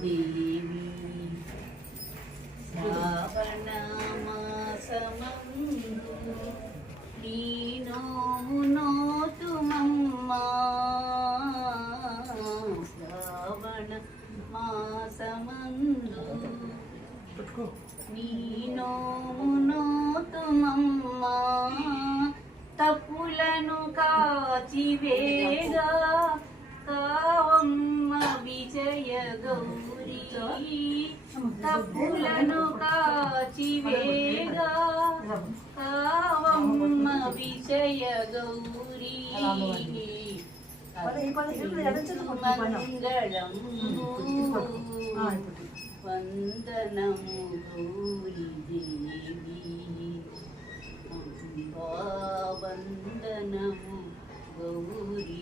దేవి శ్రావణ మాసమందు నీ నోము నోతుమమ్మా శ్రావణ మాసమందు నీ నోము నోతుమమ్మా తప్పులను కాచివేగా కావమ్మ విజయ గౌరీ తప్పులను కాచివేగా కావమ్మ విజయ గౌరీ మంగళం వందనము గౌరీ దేవి వందనము గౌరీ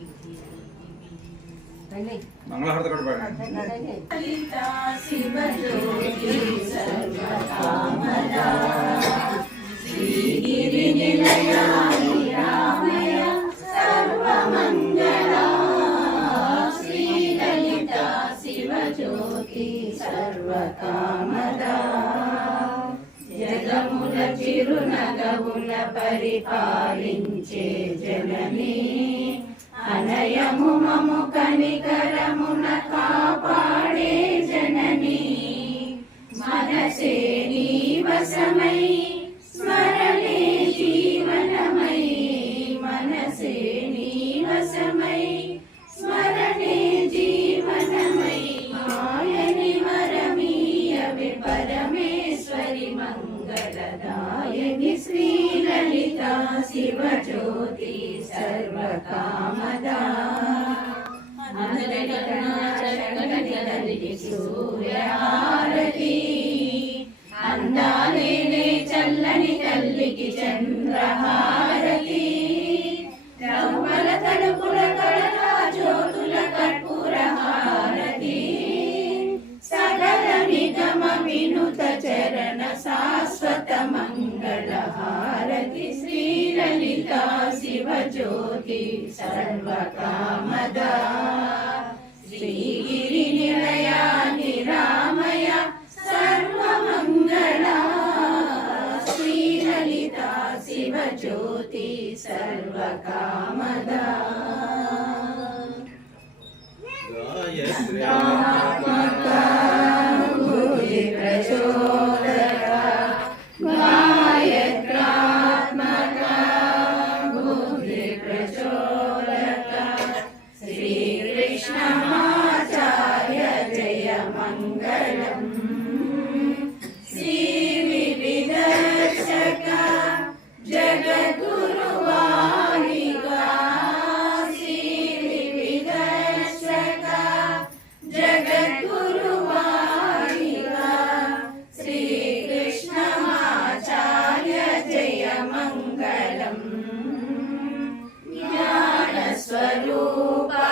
మంగళహారతి లలితా శివజ్యోతి సర్వకామదా శ్రీగిరి నిలయా నిరామయ సర్వమంగళా శ్రీ లలితా శివజ్యోతి సర్వకామదా జగముల చిరునగవుల పరిపాలించే జననీ అనయము మము కనికరమున కాపాడే జననీ మనసే నీ వశమై స్మరణే జీవనమై మనసే నీ వశమై స్మరణే జీవనమై ఆయని వరమీయవి పరమేశ్వరి మంగళదాయని శ్రీ లలితా శివజ్యోతి సర్వకామదా సూర్యహారతి అందాలేనే చల్లని తల్లికి చంద్రహారతి రవ్వల తలుపుల కళల జ్యోతుల కర్పూర హారతి సకల నిగమ వినుత చరణ శాశ్వత మంగళ హారతి శ్రీ లలితా శివజ్యోతి సర్వకామదా శ్రీగిరి నిలయా నిరామయ సర్వమంగళా శ్రీ లలితా శివజ్యోతి సర్వకామదా మంగళం శ్రీ వివిధర్శక జగద్గురువాణిగా శ్రీ వివిధర్శక జగద్గురువాణిగా శ్రీకృష్ణమాచార్య జయ మంగళం జ్ఞానస్వరూపా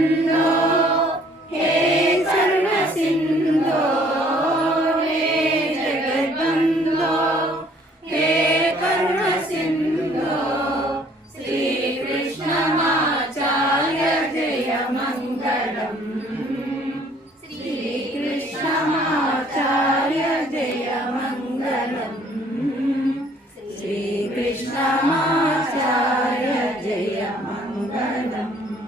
बन्धो हे करुण सिन्धो हे जगद्बन्धो हे करुण सिन्धो श्रीकृष्णमाचार्य जय मङ्गलम् श्रीकृष्णमाचार्य जय मङ्गलम् श्रीकृष्णमाचार्य जय मङ्गलम्।